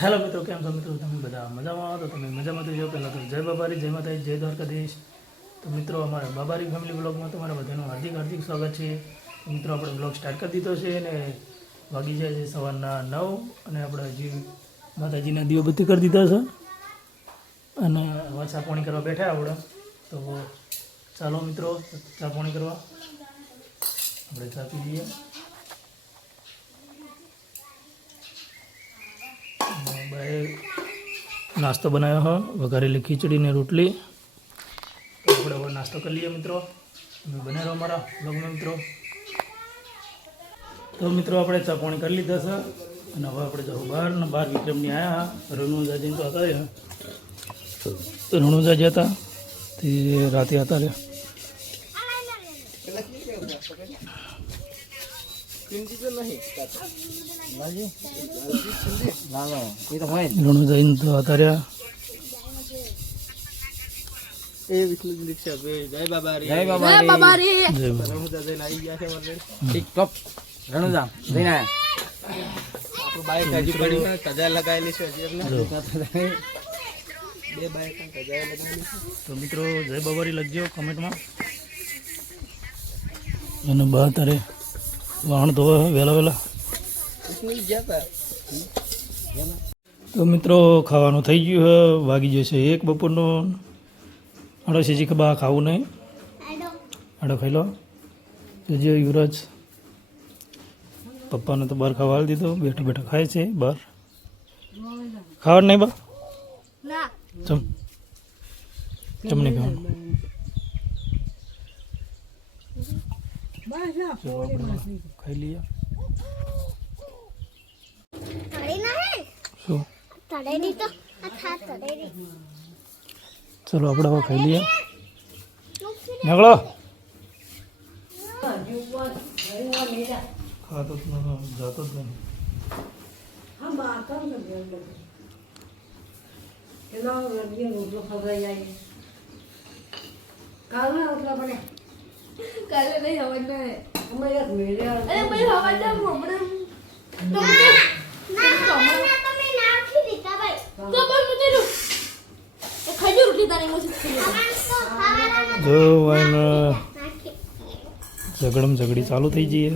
Hello મિત્રો, કેમ છો મિત્રો? તમે બધા મજામાં? તો તમે મજામાં તો જો. પહેલાં તો જય બાબારી, જય માતાજી, જય દ્વારકાધીશ. તો મિત્રો, અમારા બાબારી ફેમિલી બ્લોગમાં તમારા બધાનું હાર્દિક હાર્દિક સ્વાગત છે. તો મિત્રો, આપણે બ્લોગ સ્ટાર્ટ કરી દીધો છે અને વાગી જાય છે સવારના 9 અને આપણે હજી માતાજીના દીવાબત્તી કરી દીધા છે અને હવે ચા પાણી કરવા બેઠા આપણે. તો ચાલો મિત્રો, ચા પાણી કરવા આપણે ચા પી લઈએ. નાસ્તો બનાવ્યો હોય, વઘારેલી ખીચડી ને રોટલી. તો આપણે હવે નાસ્તો કરી લઈએ મિત્રો. તમે બને રહો મારા બ્લોગમાં મિત્રો. તો મિત્રો, આપણે ચા પાણી કરી લીધા છે અને હવે આપણે જવું બહાર ને બહાર વિક્રમની આવ્યા. રણુજા જઈને તો હતા રહ્યા, રણુજા ગયા હતા તે રાતે હતા રહ્યા. રણુજા જઈને તો હતા રહ્યા. જય બાબારી. ટિકટોક રણુજા જઈને આપણું બાઈક હજી પડ્યું ને કજા લગાવેલી છે હજી એમને બે બાઈક કજા લગાવેલી છે. તો મિત્રો, જય બાબારી લખજો કમેન્ટમાં. અને બહાર તારે વાહન ધોવા વહેલા વહેલા. તો મિત્રો, ખાવાનું થઈ ગયું હે. વાગી જશે 1 બપોરનો. આડો છે ખબા ખાવું નહીં. આડો ખાઈ લો. જોજો યુવરાજ પપ્પાને તો બહાર ખાવા દીધો. બેઠા બેઠા ખાય છે બહાર. ખાવાનું નહીં બા? ચમ નહીં ખાવાનું. ખાઈ લઈએ. શું ચલો આપણે હવે ખાઈ લઈએ. નીકળો. ખાતો જ નહીં, જાતો જ નહીં. કાલે નહીં હવા અરે ભાઈ હવા જામ હમણાં જો વાઈન ઝઘડમ ઝઘડી ચાલુ થઈ જઈએ.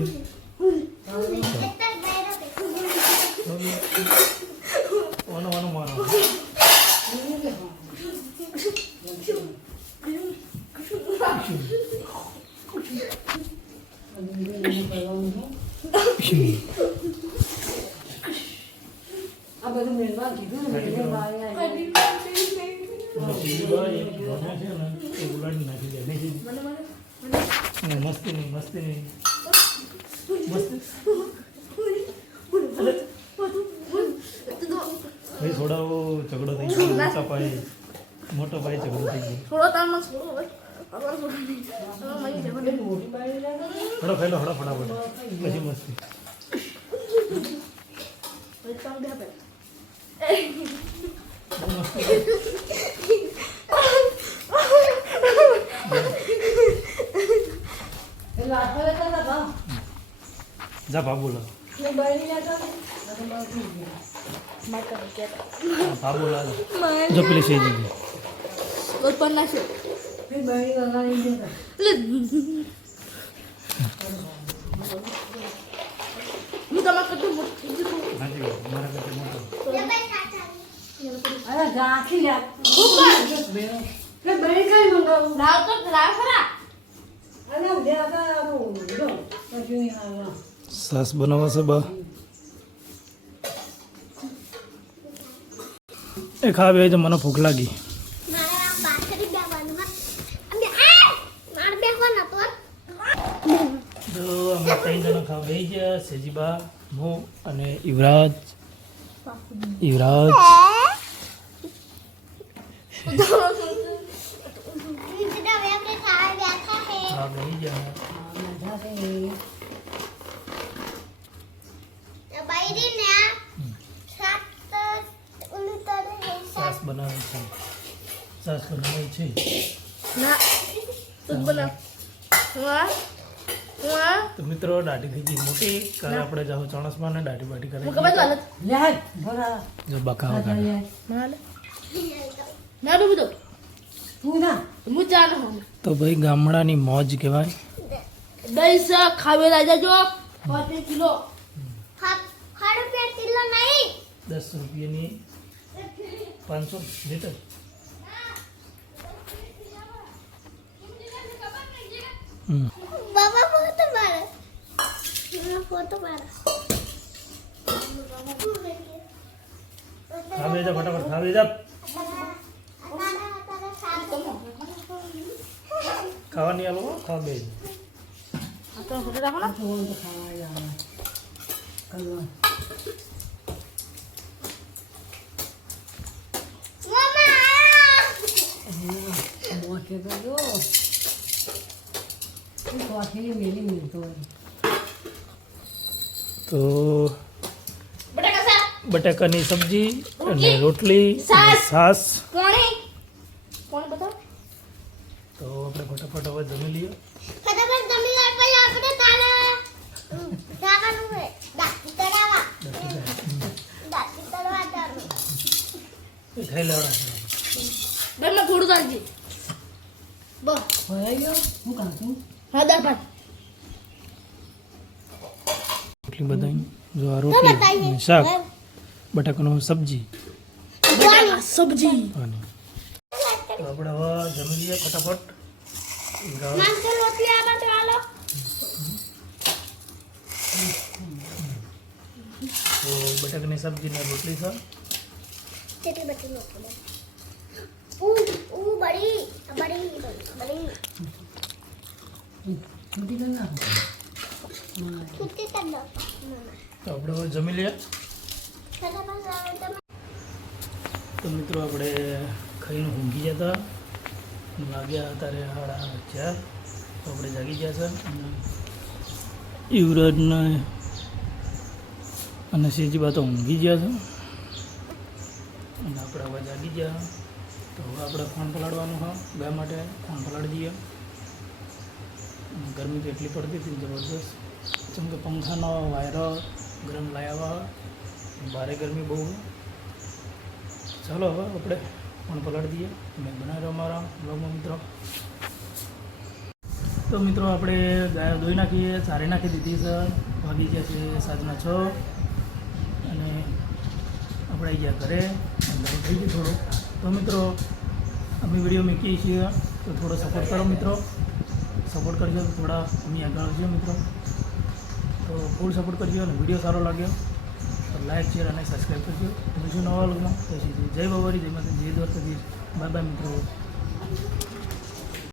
મસ્તી નહીં, મસ્તી નહીં, મસ્તી. ભાઈ થોડાઓ ઝઘડો થઈ ગયો. મોટા પાયે ઝઘડો થઈ ગયો. થોડો ખાઈ લો, હડો ફટાફટ પછી મસ્તી. જા બાબુ લા, બાબુ લા જો પેલી છે દીધી. સાસ બનાવવા છે બા. એ ખાવે છે, મને ભૂખ લાગી. તો અમે 3 જણા ખાવા બેસી ગયા. સેજીબા, હું અને યુવરાજ. હા બેસી ગયા. સાસ બનાવે છે. સાસ બનાવે છે. તો મિત્રો દાઢી થઈ ગઈ મોટી કાલે આપણે જાવ ચોણસમાં ને દાઢી બાટી કરે હું કબાટ વાળો લે ભરા જો બકાવા કાઢે માલે ના ડૂબી દો તું ના હું ચાલો હું તો ભાઈ ગામડાની મોજ કહેવાય. દહીં શાક ખાવે રાજા જો 5 કિલો 10 રૂપિયાની 500 લીટર. હમ. બાબા ફોટો પાડે ફોટો પાડે ખાવે જા ફટાફટ ખાવે જા. ખાવાની આલો ખા બે. આ તો ફોટો રાખો ને તો ખાવા યાર કલવા મોટે તો કોઠી મેલી મિલતો તો બટાકા શાક બટાકાની સબ્જી અને રોટલી અને છાશ. છાશ. કોણ બતાવ તો આપણે ફટાફટ હવે જમી લઈએ. ફટાફટ જમી લે પછી આપણે તાલા તાકાનું હે દાંતી તળાવા દાંતી તળાવા તારું એ ખાઈ લેવાના. ઘરમાં થોડું ચાલજી બસ ભરાઈ ગયો હું કાઢું હા દાળ ભાત રોટલી બધાની જો આ રોટલી અને શાક બટાકાનું સબ્જી બટાકા સબ્જી અને તો આપણે હવે જમી લઈએ ફટાફટ. માનતો રોટલી આવા તો આલો તો બટાકાની સબ્જી ને રોટલી છે. કેટલી બધી રોટલી બડી બડી બડી છૂટી કર નાખો છૂટી કર દો તો આપણે હવે જમી લઈએ. ફટાફટ આવે તો તો મિત્રો આપણે ખાઈને ઊંઘી ગયા હતા. વાગ્યા અત્યારે 4:30. તો આપણે જાગી ગયા છે. યુવરાજને અને શેજીબા તો ઊંઘી ગયા છે અને આપણે હવે જાગી ગયા. તો હવે આપણે ફોન પલાળવાનું હા બે માટે ફોન પલાળી દઈએ. ગરમી તો એટલી પડતી હતી જબરદસ્ત જેમ કે પંખાનો વાયરો ગરમ લાવ્યા ભારે ગરમી બહુ. ચાલો હવે આપણે ફોન પલાળી દઈએ. મેં બનાવ્યો અમારા બ્લોગમાં મિત્રો. તો મિત્રો આપણે ગાયો ધોઈ નાખીએ, ચારી નાખી દીધી છે. વાગી ગયા છે 6:30 અને આપણે આવી ગયા ઘરે. અંધારું થઈ ગયું થોડું. તો મિત્રો અમે વિડીયો મૂકીએ છીએ તો થોડો સપોર્ટ કરો મિત્રો. સપોર્ટ કરજો થોડા અમે આગળ આવજો મિત્રો. તો ફૂલ સપોર્ટ કરજો અને વિડીયો સારો લાગ્યો તો લાઈક શેર અને સબસ્ક્રાઈબ કરજો. બીજું નવા લોગમાં જય બાબારી, જય માતા, જય દ્વારકાધીશ. બાય બાય મિત્રો.